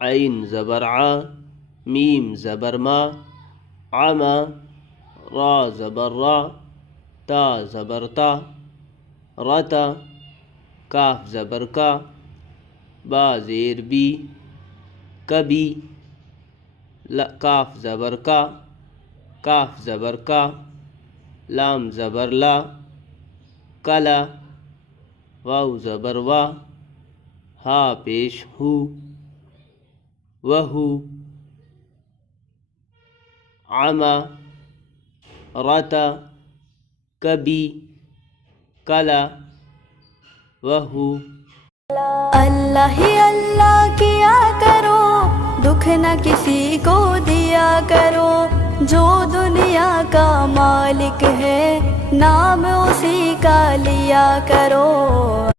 عین زبر ع، میم زبر ما، عما، را زبر را، تا زبر تا، رتا، کاف زبر کا، با زیر بی، کبھی، کاف زبر کا، کاف زبر کا، لام زبر لا، کلا، واو زبر وا، ہا پیش ہو، وہو، عما، رتا، کبھی، کلا، وہو۔ اللہ ہی اللہ کیا کرو، دکھ نہ کسی کو دیا کرو، جو دنیا کا مالک ہے نام اسی کا لیا کرو۔